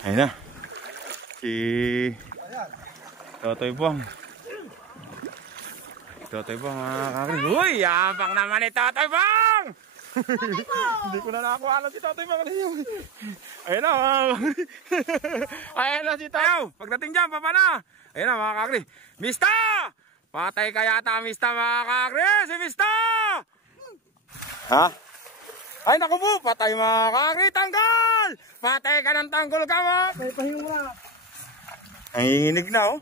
Ayun na. Si Totoy Bong. Totoy Bong mga kakri. Uy! Yabang naman ni Totoy Bong! Hindi ko na nakakuha alam si Totoy Bong. Ayun na mga kakri. Ayun na si Totoy. Pagdating dyan, papa na. Ayun na mga kakri. Mista! Patay ka yata Mista mga kakri. Si Mista! Ha? Ay naku po, patay mga kakri, tanggol! Patay ka ng tanggol ka mo! Pahinga mo na. Nanginginig na oh.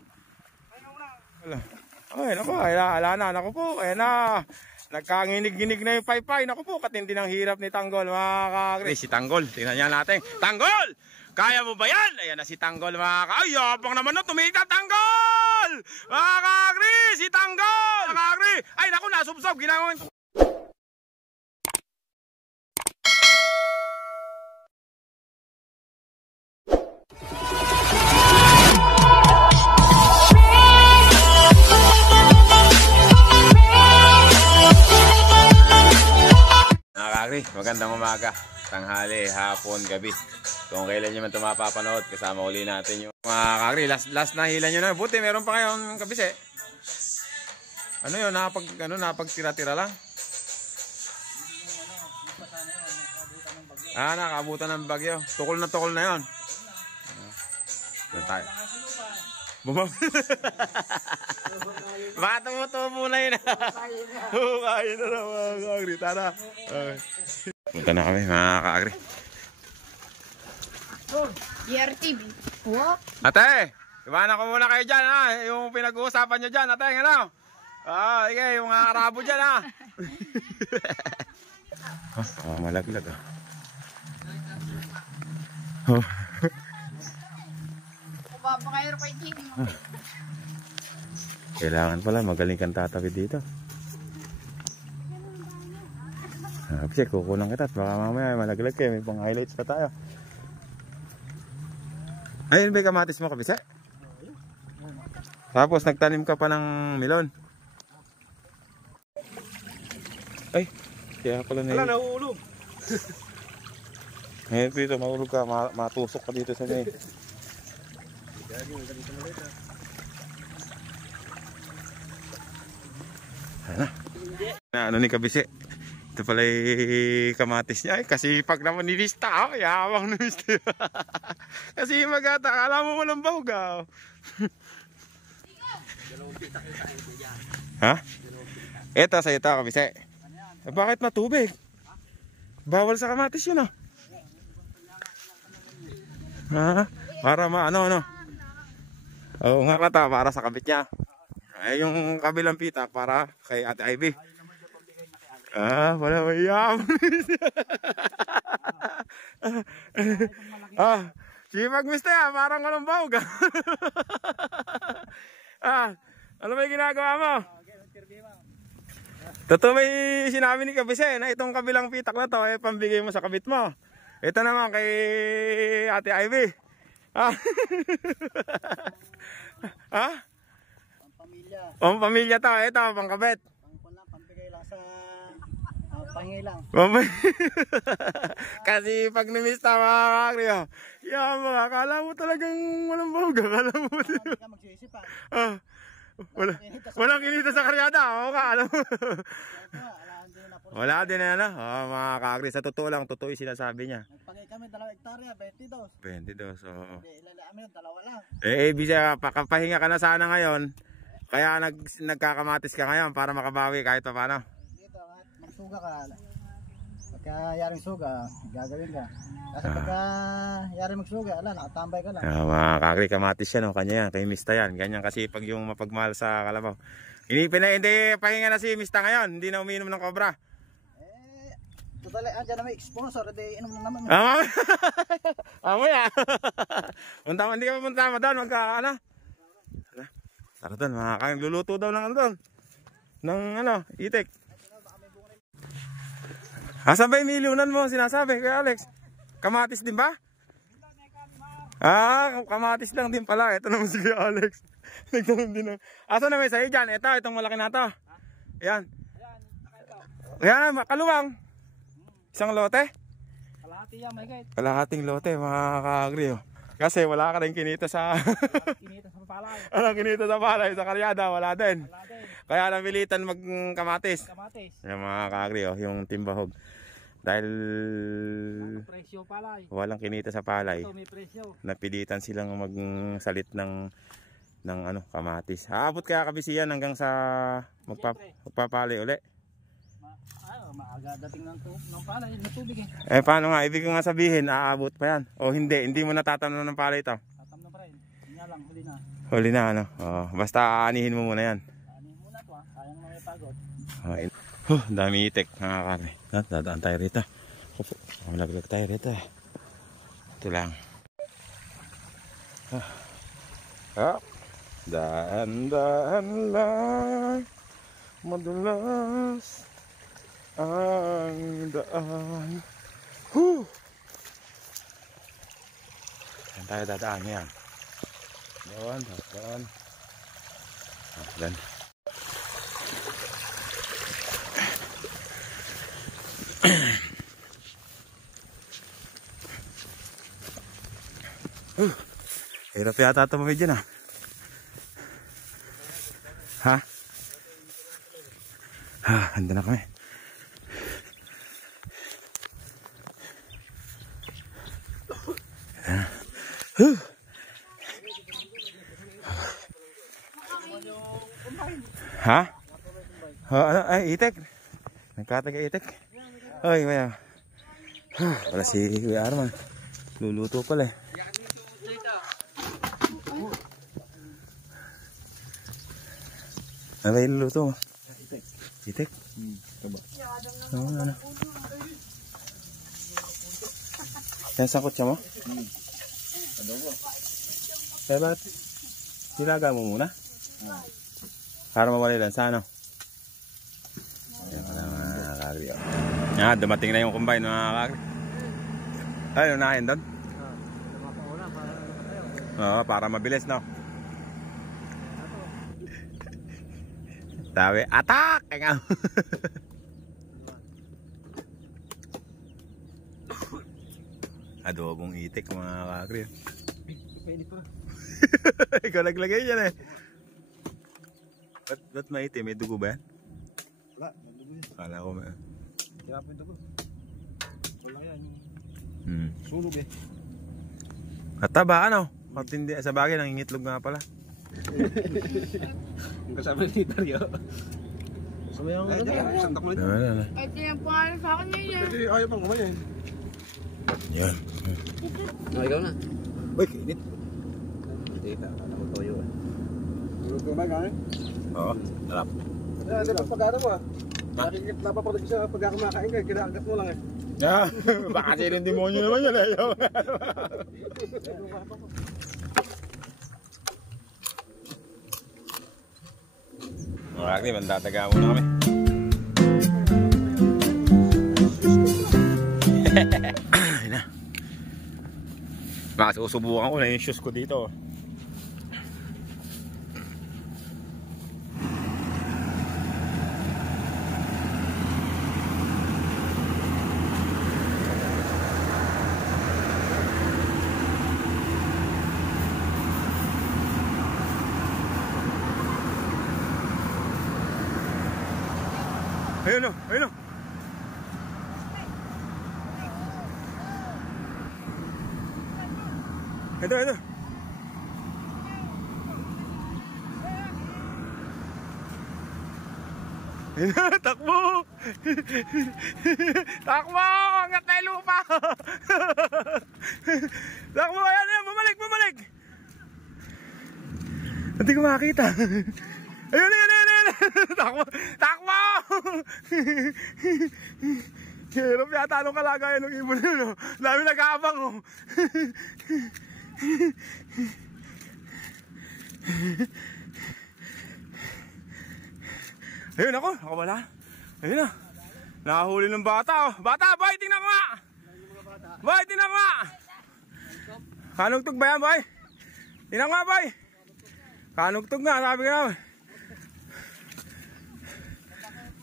Pahinga mo na. Wala. Ay naku, ala na, naku po, ayan na. Nagkanginig-ginig na yung paypay, naku po, katindi ng hirap ni tanggol mga kakri. Si tanggol, tingnan niya natin. Tanggol! Kaya mo ba yan? Ayan na si tanggol mga kakri. Ay, yabang naman no, tumigil tanggol! Mga kakri, si tanggol! Mga kakri! Ay naku, nasubsob, ginawin ko. Magandang umaga, tanghali, hapon, gabi. Kung kailan nyo man ito mapapanood, kasama uli natin yung mga kakri. Last na hila nyo na. Buti meron pa kayong kabise. Ano yun, napagtira-tira lang? Ah, nakabutan ng bagyo. Tukol na yun. Doon tayo. Baka tumutubo na yun. Kaya na na mga kakri. Tara. Punta na kami mga kakri. YRTV. What? Ate, iwanan ko muna kayo dyan ha. Yung pinag-uusapan nyo dyan. Ate, ano? Okay, yung mga karabo dyan ha. Malaglag ah. Papakayro pa yung team. Kailangan pala magaling kang tatawid dito. Kasi kukulang kita at baka mamaya malaglag kayo. May pang highlights pa tayo. Ayun ba yung kamatis mo kabisa? Tapos nagtanim ka pa ng melon. Ay, kaya pala na yun. Wala, nauulog. Ngayon dito, maulog ka, matusok ka dito sa may. Ano ni kabise? Ito pala yung kamatis niya. Ay, kasi pag naman ni Vista, yawang ni Vista. Kasi magata, alam mo walang bahugaw. Ha? Ito sa ito kabise. Bakit matubig? Bawal sa kamatis yun ah. Ha? Para ano. Oo nga mata, para sa kabit niya. Ay yung kabilang pita para kay Ate Ivy. Wala may yaman. Sipag Mista ya, parang walang bawag. Ano may ginagawa mo? Totoo may sinabi ni Kabise na itong kabilang pitak na to ay pambigay mo sa kabit mo. Ito naman kay Ate Ivy. Pampamilya. Pamilya to, ito pangkabit. Pampigay lang sa pangingay lang. Kasi pag namista mga kakri, mga akala mo talagang walang bahog. Akala mo Hindi ka magsisip walang kinita sa karyada. Oo ka, alam mo. Wala din na ano. Mga kakri, sa totoo lang, totoo yung sinasabi niya. Nagpagay kami 2 hektarya, 22. 22, oo. Amin yung 2 lang. Bisa, pakapahinga ka na sana ngayon. Kaya nagkakamatis ka ngayon para makabawi kahit pa paano. Dito, magsuga ka. Pagka yaring suga, gagawin ka. Kasi pagka yaring magsuga, nakatambay ka lang. Mga kakri, kamatis yan, kanya yan, kay Mista yan. Ganyan kasi pag yung mapagmahal sa kalabaw. Hindi pahinga na si Mista ngayon, hindi na umiinom ng kobra. Total, dyan na may sponsor, inom na naman. Mamaya. Hindi ka pumunta mo doon, magkakaano. Tara doon, luluto daw ng ano doon. Ng itik. Asan ba yung milunan mo sinasabi kay Alex? Kamatis din ba? Kamatis lang din pala. Ito naman si Alex. Nagtanong din ng. Asan na may sa'yo dyan? Ito, itong malaki na to. Ayan. Ayan, kaluwang. Isang lote? Kalahati yan, may guide. Kalahating lote, mga kakagri. Kasi wala ka rin kinita sa... Kinita sa palay. Ano kinita sa palay? Sa karyada, wala din. Wala din. Kaya napilitan magkamatis. Kamatis. Yung mga kakri, oh, yung timbahog. Dahil Presyo palay. walang kinita sa palay, Ito may presyo. napilitan silang magsalit ng ano, kamatis. Aabot kaya kabisiyan hanggang sa magpapali uli. Maaga dating ng palay, natubig eh. Eh paano nga, ibig ko nga sabihin, aabot pa yan. O hindi mo natatanon ng palay ito. Tatam na pa rin. Hindi lang, huli na. Huli na ano. Oh, basta aanihin mo muna yan. Ano muna to sayang naman may pagod. Dami itik mga kakri. Dadaan tayo rito. Malaglag tayo rito eh. Ito lang. Daan lang. Madulas ang daan. Saan tayo dadaan yan? Doon. Doon. Hirap yata tumawid dyan ah. Ha? Handa na kami. Ha? Ano? Ay, itik. Nagkataga-itik. Ay, maya. Wala si Kuya Arman. Luluto pala eh. Ano ba yung luluto mo? Itik? Ano? Yan sangkot siya mo? Adobo. Kaya ba't nilaga mo muna? Para mawala lang sa ano? Ayan ka lang mga kakagri. Dumating na yung combine mga kakagri. Ay, unahin doon? Oo, para mabilis no? Sabi, attack! Adobong itik mga kakagri. Pwede pa. Ikaw naglagay dyan eh. Ba't maitim? May dugo ba yan? Wala, nagdugo yun. Kala ko may... Kaya po yung dugo. Wala yan. Sunog eh. Kataba ano? Matindi. Sa bagay, nangingitlog nga pala. Ang kasama ni Dario. Kasama yung sandak mo ito. Ay, tinapangalan sa akin yun eh. Ayaw pang kumaya eh. Yan. Ikaw na. Uy, kinit. Hindi ka, alam mo toyo eh. Tulog ka ba gano'n? Oo, sarap. Hindi pa pag-ano mo ah. Napapagod siya pag kumakain ka, kinagat mo lang eh. Baka sino demonyo naman yan eh. Mga mandataga muna kami. Ayun na. Masusubukan ko na yung shoes ko dito. Ayun o, ayun o. Ito, ito. Ayun na, takbo! Takbo! Angat na yung lupa! Takbo! Ayan, ayan! Bumalik! Bumalik! Hindi ko makakita. Ayun, ayun, ayun, ayun! Takbo! Takbo! Hirap yata anong kalagayan ng ibon yun, oh. Dami nag-aabang, oh. Ayun ako, wala. Ayun na. Nakahuli ng bata, oh. Bata, boy, tingnan ko nga! Boy, tingnan ko nga! Kanugtog ba yan, boy? Tingnan ko nga, boy! Kanugtog nga, sabi ko na.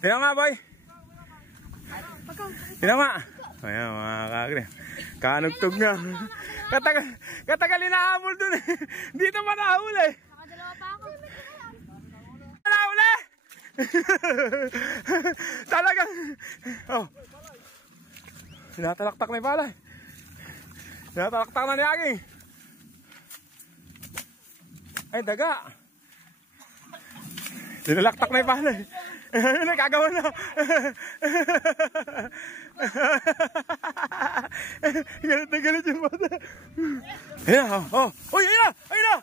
Tingnan nga, boy! Tingnan nga! Ayan mga kakri. Kanugtog nga. Katagal inahamol dun eh. Dito pa nahuli. Nakadalawa pa ako. Nahuli! Talagang. Oh. Sinatalaktak na yung pala. Sinatalaktak na ni Aging. Ay, daga. Sinalaktak na yung pala. Nagkagawa na. Galit na galit yung bata. Ayan na. Oh. Uy, ayun na. Ayun na.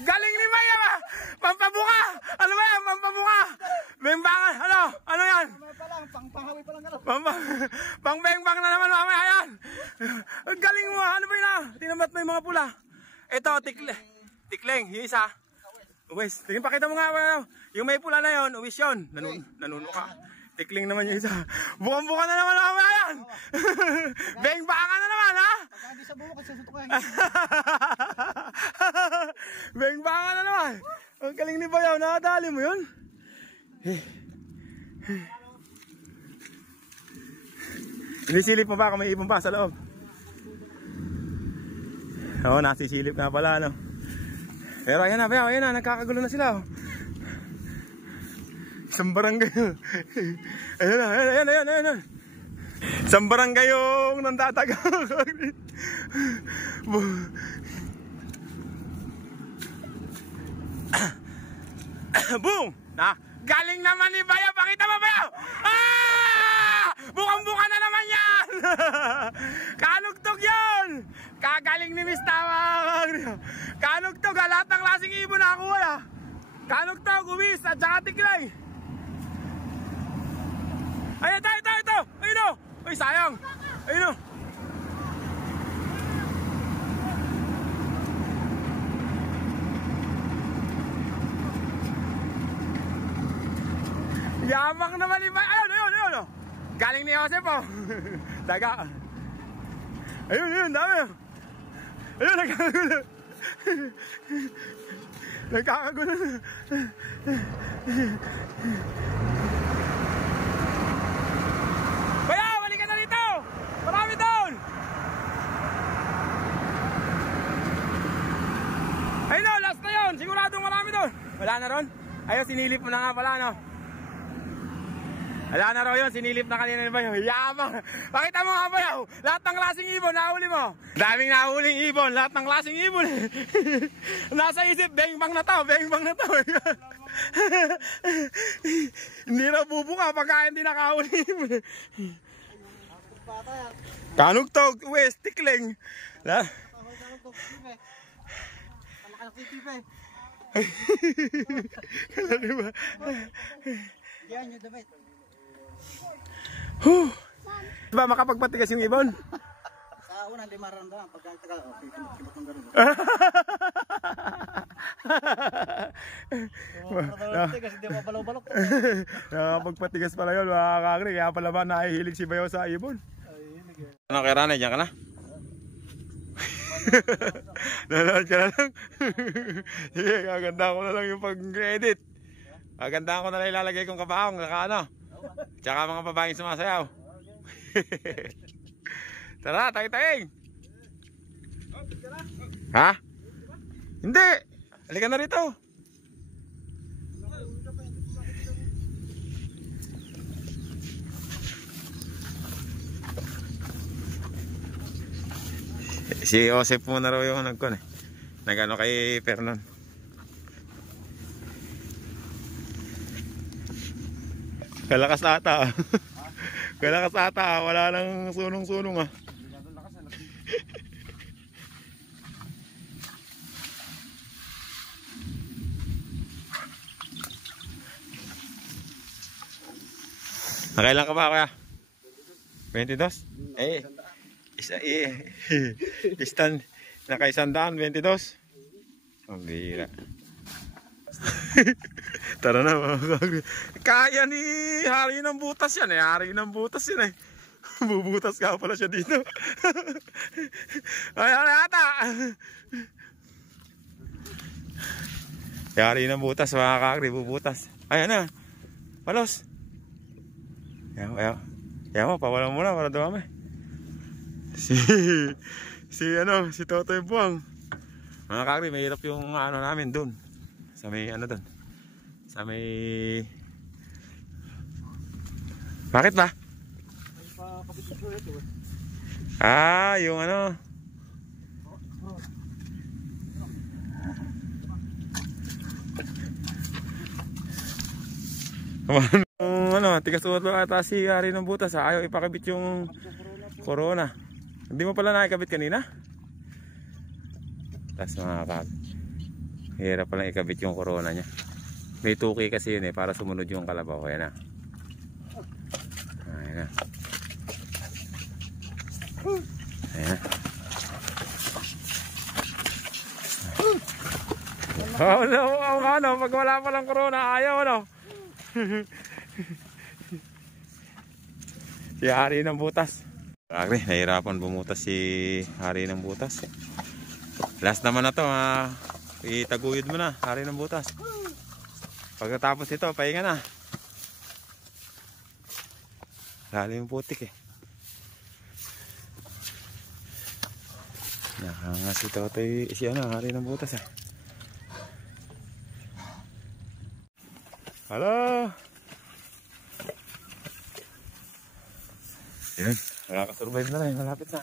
Galing ni Maya ba? Pampabuka. Ano ba yan? Pampabuka. Bembangan. Ano? Ano yan? Panghawi pa lang ano. Pangbengbang na naman mamaya yan. Galing mo. Ano ba yun? Tinamat mo yung mga pula. Ito, tikling. Yung isa. Uwis. Tingin, pakita mo nga. Yung may pula na yun, uwis yun. Nanuno ka. Tikling naman yung isa. Bukang-buka na naman mamaya yan. Bengbangan na naman, ha? Pagka hindi sa buko, kasi sutukan. Bengbangan na naman. Ang galing ni Bayaw. Nakadali mo yun. Inisilip mo ba kung may ibon pa sa loob? Oo, nasisilip na pala, no? Pero ayan na, Bayaw. Ayan na, nagkakagulo na sila, oh. Isang barangay. Ayan na, ayan. Isang barangay yung nandataga. Boom! Na, galing naman ni Bayaw. Pakita mo, Bayaw! Ah! Bukang-buka na naman yan! Kanugtog yun! Kagaling ni Miss Tawa. Kanugtog, lahat ng klaseng ibon nakakuha. Kanugtog, uwis, at saka tiklay. Ay, ito! Ayun o! Ay, sayang! Ayun o! Yamang naman ni Bayaw. Ayun! Galing ni Joseph o! Daga! Ayun, dami! Ayun, nagkakagulo! Nagkakagulo! Bayaw, balik ka na dito! Marami doon! Ayun o, last na yun! Siguradong marami doon! Wala na ron? Ayun, sinilip mo na nga pala, no? Wala na ron yun, sinilip na kanina ni Bayaw. Yamang! Pakita mo nga, Bayaw! Lahat ng klaseng ibon, nahuli mo! Daming nahuling ibon, lahat ng klaseng ibon. Nasa isip, bengbang na to! Hindi na bubuka pagka hindi nakahuli ibon. Kanugtog, west, tikling. Kalaki ba? Yan yung damit. Diba makapagpatigas yung ibon? Sa una, hindi maramdaman. Pagka tagal, kibot ng gano'n. Kasi hindi mabalaw-balok. Nakapagpatigas pala yun mga kakri. Kaya pala ba nahihilig si Bayaw sa ibon? Ano kaya Ranay, dyan ka na? Nanood ka na lang? Sige, kagandaan ko na lang yung pag-edit. Kagandaan ko na lang ilalagay kong kabaong naka ano. Tsaka mga babaeng sumasayaw. Tara, tayo-tayong. Ha? Hindi. Halika na rito. Si Joseph muna raw yung nagkon eh. Nagano kay Fernan. Kalakas ata. Kalakas ata. Wala nang sunong-sunong ah. Nakailan ka ba kaya? 22? Eh. Isa stand naka-100, 22. Ang bira. Tara na mga kagri. Kaya ni Hari ng butas yan eh. Hari ng butas yan eh. Bubutas ka pala siya dito. Ay, ata. Hari ng butas mga kagri. Bubutas. Ayan na. Palos. Yaw. Kaya mo, pawalan muna para dumami. Si Totoy Buwang. Mga kakri, mahirap yung ano namin dun. Sa may ano dun. Sa may... Bakit ba? Ah, yung ano. Ano, tigas-ulo ata si Hari ng Butas. Ayaw ipakabit yung corona. Hindi mo pala nakikabit kanina? Tapos mga kag, hirap palang ikabit yung corona niya. May tuki kasi yun para sumunod yung kalabaw. Ayan na. Ayan na. Ayan na. Ano, pag wala palang corona, ayaw ano. Si Hari ng Butas. Grabe, nahirapan bumutas si Hari ng Butas. Last naman na to, itaguyod mo na, Hari ng Butas. Pagkatapos ito, pahinga na. Lalim yung putik eh. Nakangas ito si Hari ng Butas eh. Halo. Yan, nakaka-survive na rin, malapit na.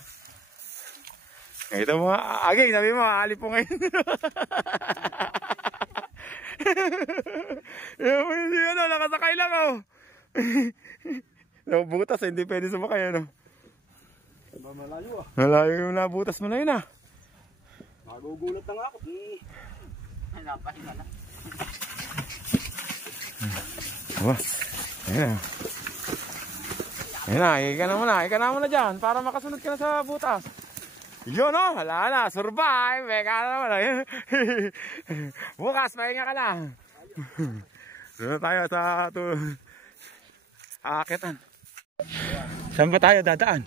Ito mo, Aging, sabi mo, aali po ngayon. Yung nakasakay lang oh. Nabutas, hindi pwede sumakay ano. Malayo ah. Malayo yung nabutas mo na yun ah. Magugulat na nga ako. Napahinga na. Ayan na. Ayan na, ika na muna dyan para makasunod ka na sa butas. Yun o, wala na, survive. Ika na naman. Bukas, pahinga ka na. Doon tayo sa aakitan. Saan ba tayo dadaan?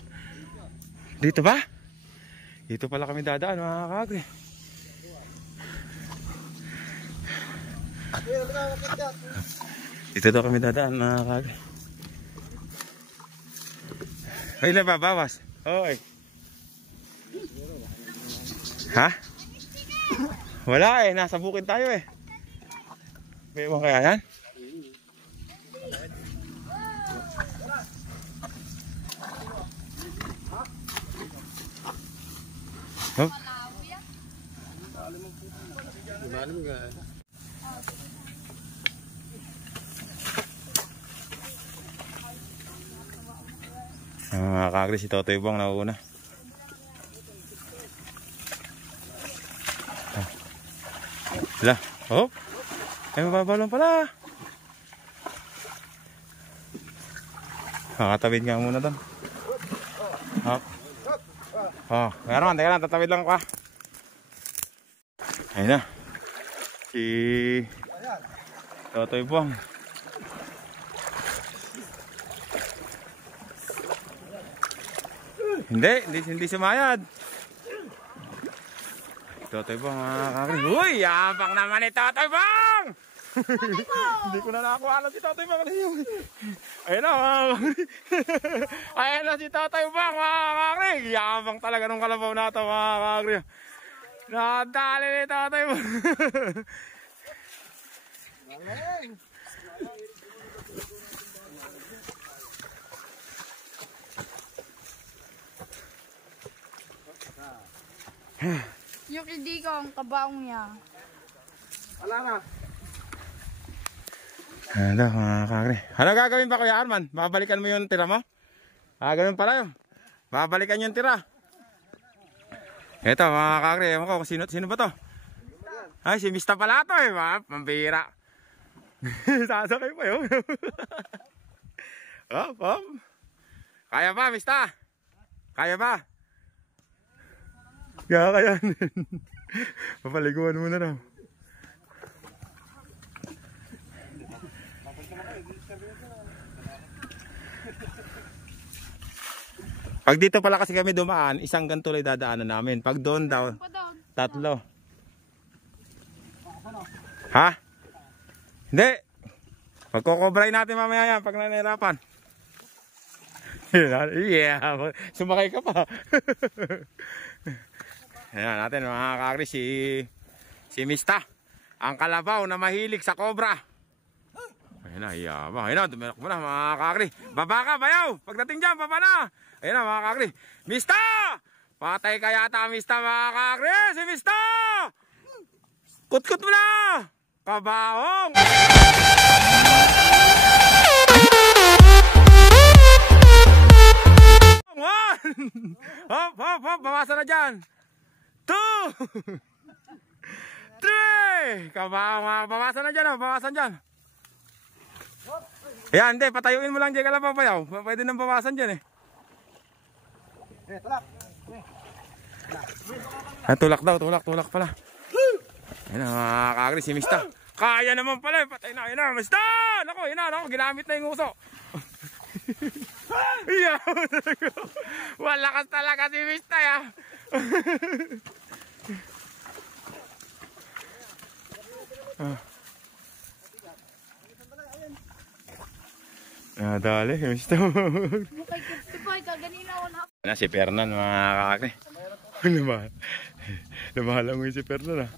Dito ba? Dito pala kami dadaan mga kakri. Dito daw kami dadaan mga kakri. Ay, nababawas. Hoy. Ha? Wala eh, nasa bukid tayo eh. May iwan kaya yan? Oh. Kakagri si Totoy Buwang nauna. Sila. Oh. Ay mababalong pala. Kakatawid nga muna doon. Hop. Oh, meron, teka lang, tatawid lang pa. Ayun na. Si Totoy Buwang. Hindi sumayad. Totoy Buwang mga kakri. Uy, yabang naman ni Totoy Buwang! Hindi ko na nakakuha si Totoy Buwang. Ayun na mga kakri. Ayun na si Totoy Buwang mga kakri. Yabang talaga nung kalabaw na ito mga kakri. Nadali ni Totoy Buwang. Yung hindi ko ang kabaong niya. Wala na. Ano mga kakri. Ano gagawin pa Kuya Arman? Babalikan mo yung tira mo? Ganun pala yun. Babalikan yung tira. Ito mga kakri. Ewan ko kung sino ba to? Ay si Mista pala to eh. Pambira. Sasakay pa yun. Hop. Kaya ba Mista? Kaya ba? Kakayanin. Papaliguan mo na raw. Pag dito pala kasi kami dumaan, isang gantuloy dadaanan namin. Pag doon daw, 3. Ha? Hindi. Pagkukobray natin mamaya yan pag nanirapan. Yeah, sumakay ka pa. Ayan natin mga kakri, si Mista. Ang kalabaw na mahilig sa cobra. Ayun na, iyabang. Ayun na, tumirak mo na mga kakri. Baba ka, bayaw. Pagdating dyan, baba na. Ayun na mga kakri. Mista! Patay ka yata, Mista, mga kakri. Si Mista! Kutkut mo na! Kabaong! Hop, hop, hop, bawasan na dyan. 2 3 bawasan na dyan, bawasan dyan. Ayan, hindi, patayuin mo lang dyan kalabaw, bayaw. Pwede nang bawasan dyan eh. Tulak daw, tulak pala. Ayan na mga kakri, si Mista. Kaya naman pala, patay na, ayan na, Mista! Naku, ayan na, ginamit na yung uso. Yeah. Walakas talaga si Mista ya. Dali, Mista. Na si Fernan mga kakri. Namahalang mo si Fernan ah.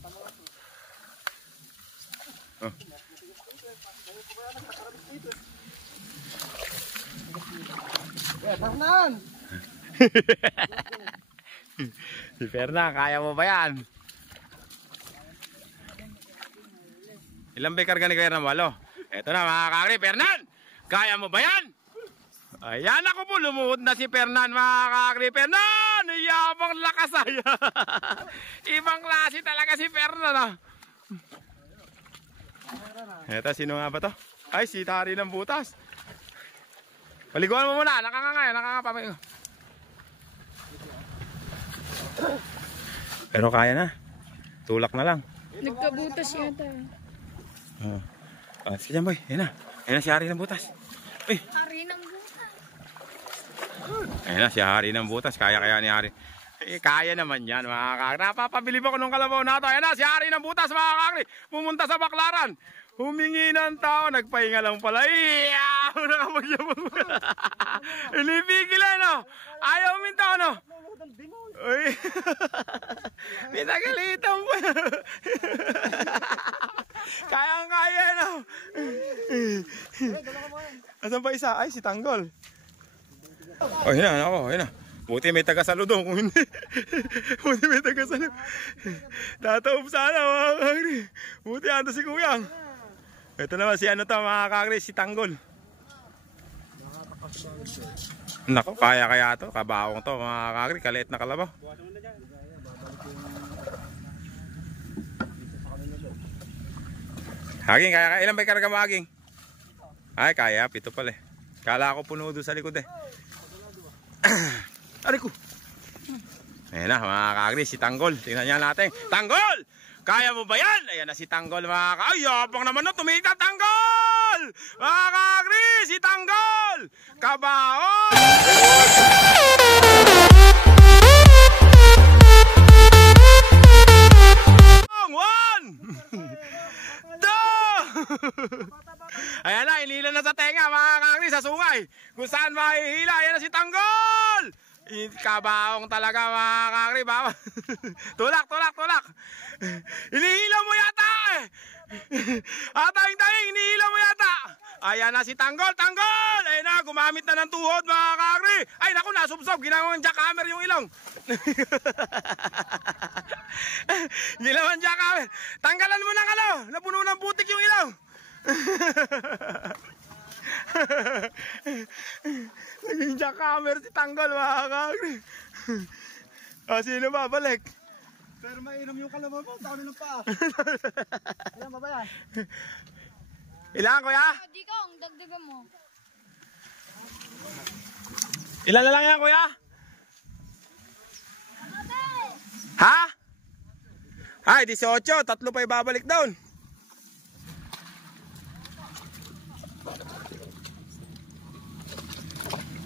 Fernan! Si Fernan, kaya mo ba yan? Ilang ba karga ni Kuya Ramalo? Eto na mga kakri, Fernan! Kaya mo ba yan? Ayan ako po, lumuhod na si Fernan mga kakri. Fernan! Iyabang lakas ay. Ibang klase talaga si Fernan ah. Eto, sino nga ba to? Ay, si Tari ng Butas. Paliguan mo muna, nakangangay, nakangapamay. Pero kaya na. Tulak na lang. Nagkabutas yata. Sige dyan boy, yan na. Yan na si Hari ng Butas. Uy. Hari ng butas. Ayan na si Hari ng Butas, kaya ni Hari. Kaya naman yan mga kakri. Napapabilib ako nung kalabaw na ito. Ayan na si Hari ng Butas mga kakri. Pumunta sa Baklaran. Humingi ng tao, nagpahinga lang pala. Iyaw! Nakapagyaman mo. Inipigil no? Ayaw minta no? Uy! Pinagalitan mo. Kayang-kaya no? Asan pa isa? Ay, si Tanggol. Oh, yun na, ako, yun na. Buti may taga-saludong, kung hindi. Buti may taga-saludong. Tataob sana mga kakri. Buti ando si Kuyang. Ito naman si ano to mga kakri, si Tanggol. Nako, kaya to, kabaong to mga kakri, kaliit na kalabaw. Haging, kaya ilan ba karga mo Haging? Ay, kaya, 7 pala eh. Kala ko puno doon sa likod eh. Aray ko. Ayan na mga kakri, si Tanggol. Tingnan niya natin. Tanggol! Kaya mo ba yan? Ayan na si Tanggol mga kakri. Ay, yapang naman no, tumita Tanggol! Mga kakri, si Tanggol! Kabaon! 1 2 Ayan na, inila na sa tenga mga kakri, sa sungay. Kung saan mahihila, ayan na si Tanggol! Kabaong talaga mga kakri, baba. Tulak. Inihila mo yata eh. Ataying, inihila mo yata. Ayan na si Tanggol. Ayan na, gumamit na ng tuhod mga kakri. Ay naku, nasubsob, ginawang jackhammer yung ilong. Ginawang jackhammer. Tanggalan mo ng napuno ng butik yung ilong. Naging jackhammer si Tanggol mga kakri. Sino ba balik? Pero mainom yung kalabaw mo, dami ng paa. Ilan ba yan? Ilan kuya? Di ka, ang dagdagan mo. Ilan na lang yan kuya? Ha? Ay, 18, 3 pa ibabalik down.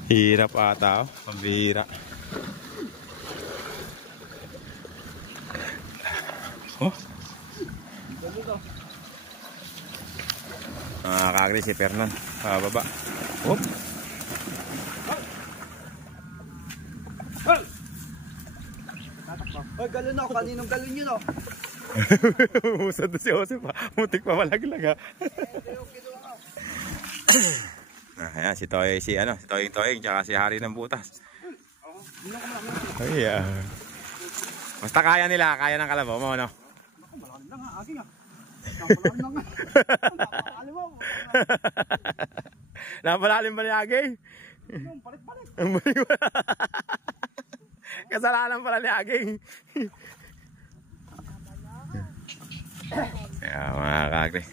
Hirap ata, pambihira. Oh. Kakri si Fernan, baba. Oh. galon ako. Kaninong galon yun, oh. Usad na si Jose pa. Mutik pa malaglag ha. Ayan, si Toy, si Toying, tsaka si Hari ng Butas. Ay, basta kaya nila, kaya ng kalabaw mo, no? Malalim lang ha, aking ha. Malalim lang ha. Malalim mo. Napalalim ba ni Aging? Palit-palit. Kasalanan pala ni Aging. Kaya mga kakri,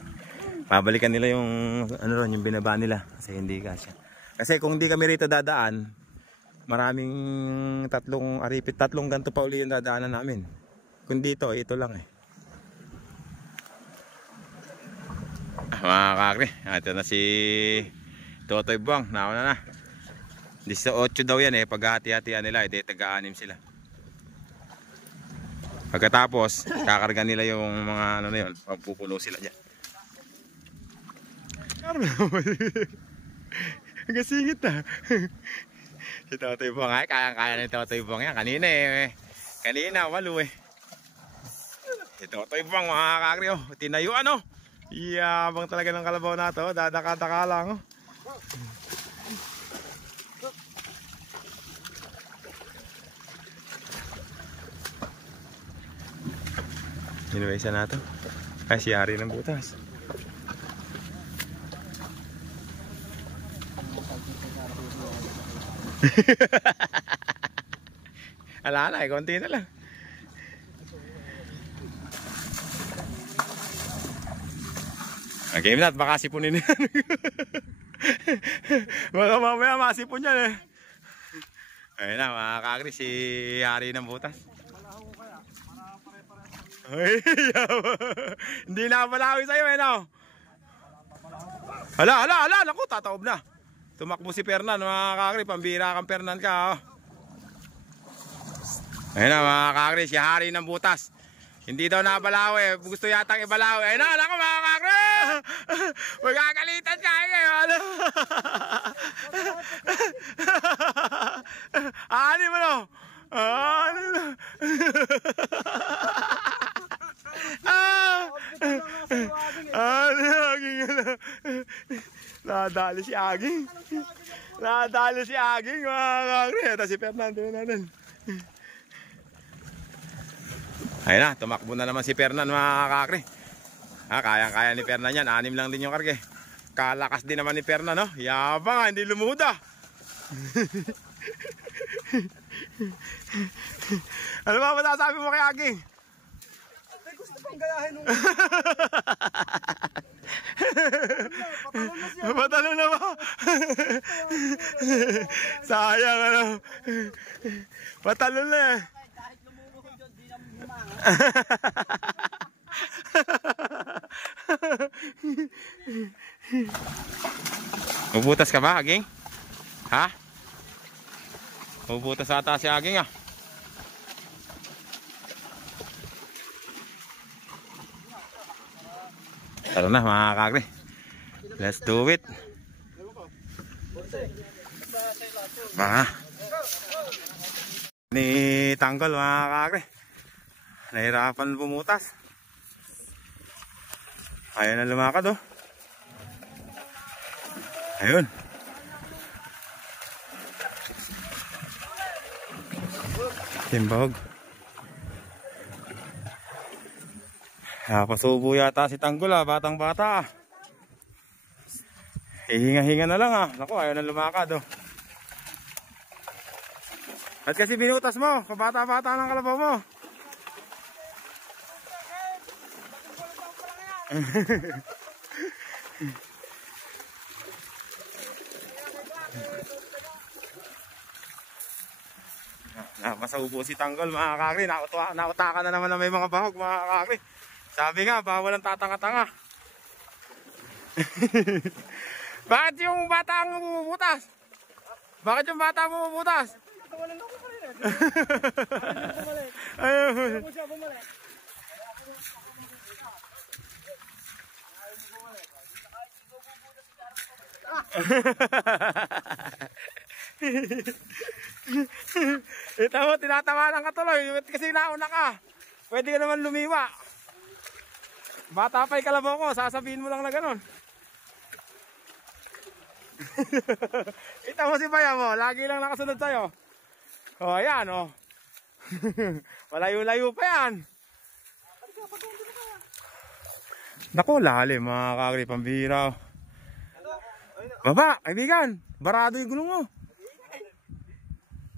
pabalikan nila yung ano ron, yung binaba nila kasi hindi kasya. Kasi kung hindi kami rito dadaan, maraming tatlong ganto pa uli yung dadaanan namin. Kung dito, ito lang eh. Mga kakri, ito na si Totoy Buwang, nauna na. 18 daw yan eh, paghati-hatian nila, edi taga-anim sila. Pagkatapos, kakarga nila yung mga ano na yun, pagpupuno sila dyan. Ang gasingit na. Si Totoy Buwang ay, kaya ni Totoy Buwang yan. Kanina eh, kanina, walo eh. Si Totoy Buwang mga kakri oh, tinayo ano. Iyabang talaga ng kalabaw na to, dadaka-daka lang oh. Inuwisa na ito. Ay, si Hari ng Butas. Ala na, konti na lang. Okay, minat, baka sipunin yan. Baka mamaya masipon yan eh. Ayun na, mga kakri, si Hari ng Butas. Ay, hindi na malawi sa'yo eh, no? Hala, naku, tataob na. Tumakbo si Fernan, mga kakri, pambira kang Fernan ka, oh. Ayun na, mga kakri, si Hari ng Butas. Hindi daw nabalaw eh, gusto yatang ibalaw. Ayun na, naku, mga kakri! Magkakalitan ka eh, ano? Ani mo, no? Ani mo. Nadali si Aging. Nadali si Aging, mga kakri. Ito si Fernando natin. Ayun na, tumakbo na naman si Fernan, mga kakri. Kayang-kaya ni Fernan yan. 6 lang din yung karge. Kalakas din naman ni Fernan, no? Yabang, hindi lumuda. Ano ba masasabi mo kay Aging? Gusto pang gayahin nung... Patalo na ba? Sayang ano. Patalo na eh. Kahit lumuluhod yun, di naman humangan. Bubutas ka ba, Aging? Ha? Bubutas ata si Aging ah. Tara na mga kakri. Let's do it. Ni Tanggol mga kakri. Nahirapan bumutas. Ayaw na lumakad oh. Ayun. Timbog. Pasubo yata si Tanggol ah, batang bata ah. Hinga-hinga na lang ah. Naku, ayaw na lumakad oh. At kasi binutas mo, kabata-bata ng kalabaw mo. Napasaubo si Tanggol mga kakri. Nautakan na naman na may mga bahog mga kakri. Sabi nga, bawal ang tatanga-tanga. Bakit yung bata ang bumubutas? Bakit yung bata ang bumubutas? Walang ako pa rin eh. Ayun. Ayaw siya bumalik. Ito mo, tinatawanan ka tuloy. Kasi nauna ka. Pwede ka naman lumiwa. Bata pa'y kalabaw ko. Sasabihin mo lang na gano'n. Ito mo si Baya mo. Lagi lang nakasunod sa'yo. O, ayan o. Malayo-layo pa yan. Naku, lalim mga kakri. Pambira. Baba, kaibigan. Barado yung gulong mo.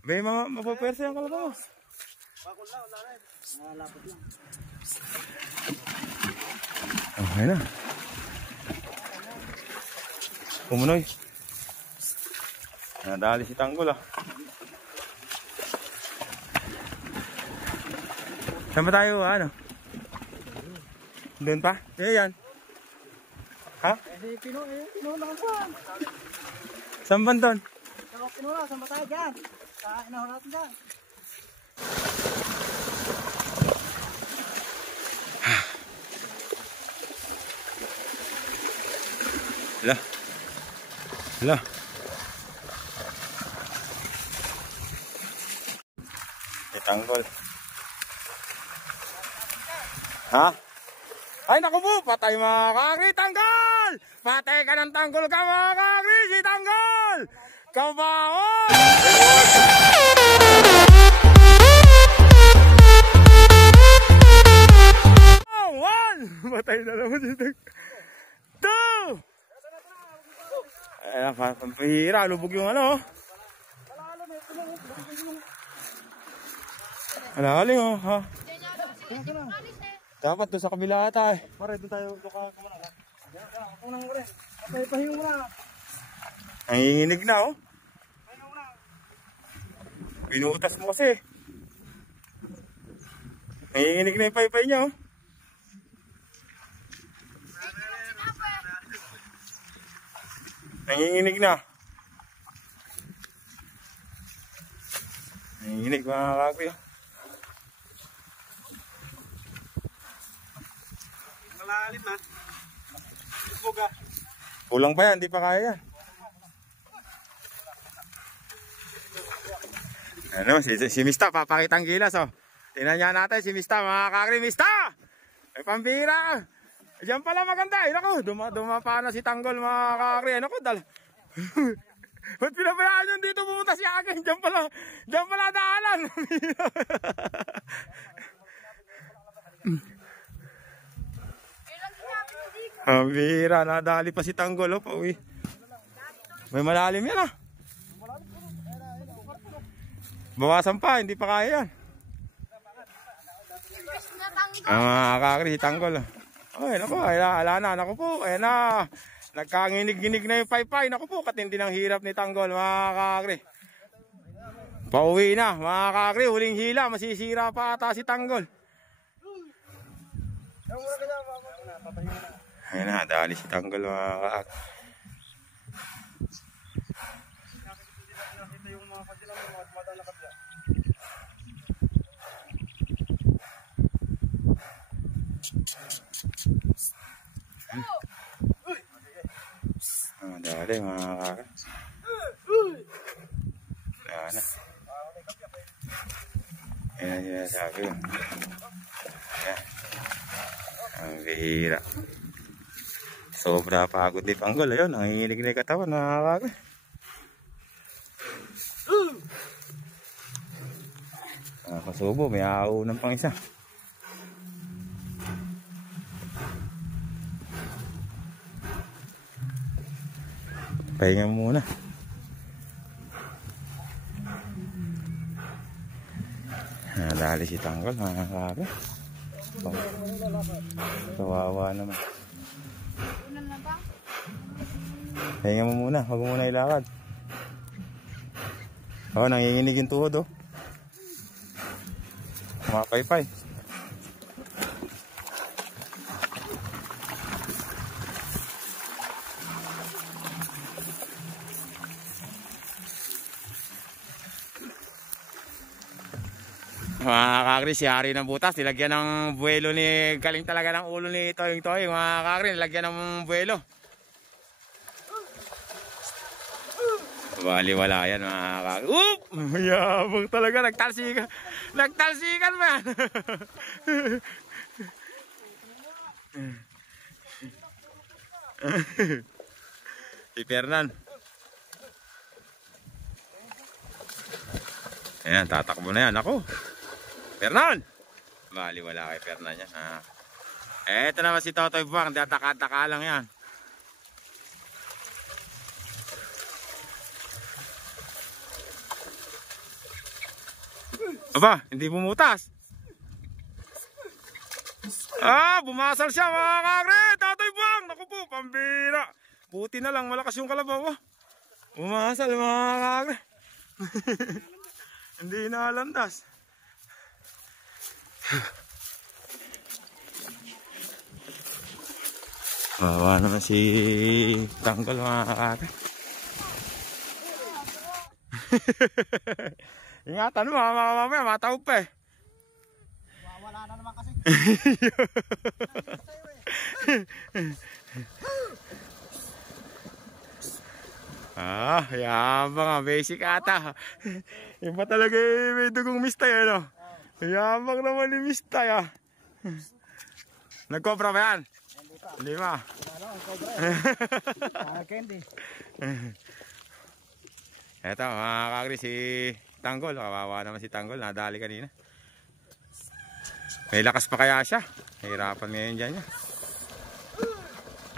May mga mapapersa yung kalabaw mo. Okay na. Umunoy. Nadali si Tanggol ah. Saan ba tayo ano? Doon pa? Yan. Ha? Pinuna ka saan? Saan ba doon? Pinuna, saan ba tayo dyan? Inahon natin dyan. Hala. Tanggol. Ha? Ay naku po, patay mga kakri, Tanggol! Patay ka ng Tanggol ka mga kakri, si Tanggol! Kabaon! Oh, one! Patay na naman si Tanggol. Two! Ayan, pampihira, lubog yung ano. Alalim oh, ha? Dapat doon sa kabila ata eh. Pare, doon tayo, doon ka kumana. Ako nang rin. Okay, pahingo mo na. Nanginginig na oh. Pinutas mo kasi. Nanginginig na yung paypay niya oh. Nanginginig na. Nanginginig mga kakri oh. Malalim na. Buga. Kulang pa yan, di pa kaya yan. Ano, si Mista, papakitang gilas oh. Tingnan niya natin si Mista, mga kakri. Mista! May pambira. Diyan pala maganda. Ay naku, dumapa na si Tanggol mga kakri. Ay naku, ba't pinabayaan yun dito pumunta si akin? Diyan pala daalan. Pambira, nadali pa si Tanggol oh. Pauwi. May malalim yan ah. Bawasan pa, hindi pa kaya yan. Mga kakri, si Tanggol oh. Ay, naku, ala na, naku po, ayan na. Nagkanginig-ginig na yung paypay, naku po, katindi ng hirap ni Tanggol, mga kakri. Pauwi na, mga kakri, huling hila, masisira pa ata si Tanggol. Ayan na, dali si Tanggol, mga kakri. Dali mga kakri. Ayan na. Ayan yung sabi ko. Ayan. Ang bihira. Sobra pagod ni Tanggol. Ayun, nanginginig na yung katawan mga kakri. Kasubo, may auunan pang isa. Pahinga muna. Nadali si Tanggol, mga kakri. Kawawa naman. Pahinga mo muna, huwag mo muna ilakad. Oo, nanginginig yung tuhod oh. Kumapaypay. Mga kakri, si Hari ng butas, nilagyan ng buwelo ni, galing talaga ng ulo ni Toying. Mga kakri, nilagyan ng buwelo. Baliwala yan mga kakri. Oop! Yabang talaga. Nagtalsikan. Nagtalsikan ba yan? Si Fernan. Ayan, tatakbo na yan. Ako. Fernan! Baliwala kay Fernan yan. Eto naman si Totoy Buwang. Tataka-taka lang yan. Aba, hindi bumutas. Bumasal siya mga kakri. Totoy Buwang. Naku po, pambira. Buti na lang, malakas yung kalabaw. Bumasal mga kakri. Hindi nalandas. Wawa naman si Tanggol mga kakri. Ingatan mo, mamaya matawag pa eh. Wala na naman kasi. Yabang nga, basic ata. Iba talaga may dugong mistay, ano? Yabang naman ni mistay, ah. Nagkobra ba yan? Hindi ba? Ano, ang cobra eh. Candy. Eto, mga kakri, si Tanggol. Kawawa naman si Tanggol, nadali kanina. May lakas pa kaya siya? Hirapan ngayon dyan niya.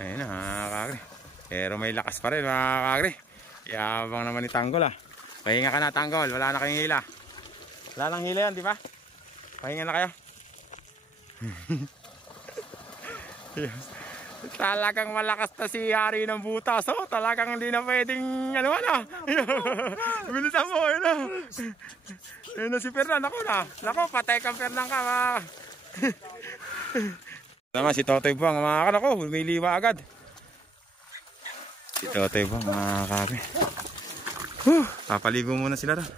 Ayun na, mga kakri. Pero may lakas pa rin, mga kakri. Yabang naman ni Tanggol, ah. Pahinga ka na, Tanggol. Wala na kayong hila. Wala nang hila yan, di ba? Pahinga na kayo. Talagang malakas na si Hari ng butas. Oh, talagang hindi na pwedeng ano. Bilisan mo, ayun na. Ayun na si Fernan. Ako na. Nako, patay kang Fernan ka. Naman si Totoy Buwang, mga kanak ko. Humiliwa agad. Si Totoy Buwang, mga kakri. Papaligo muna sila rin.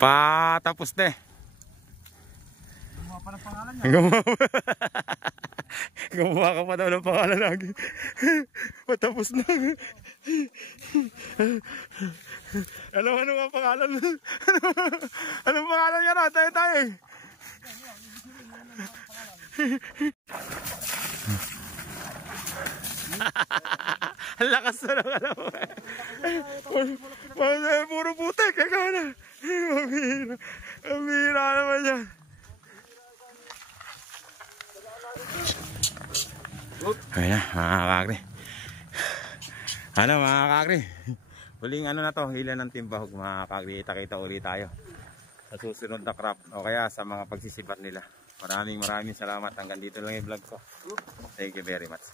Patapos na eh. Gumawa pa ng pangalan niya. Gumawa ka pa daw ng pangalan lagi. Patapos na. Ano ang pangalan? Anong pangalan niya na? Tayo. Ang lakas na lang alam mo. Puro putek. Ikaw na. Ang bihira naman yan. Ayun na, mga kakri. Ano mga kakri? Huling ano na to, hila ng timbahog mga kakri. Kita-kita ulit tayo sa susunod na crop o kaya sa mga pagsisibat nila. Maraming salamat. Hanggang dito lang yung vlog ko. Thank you very much.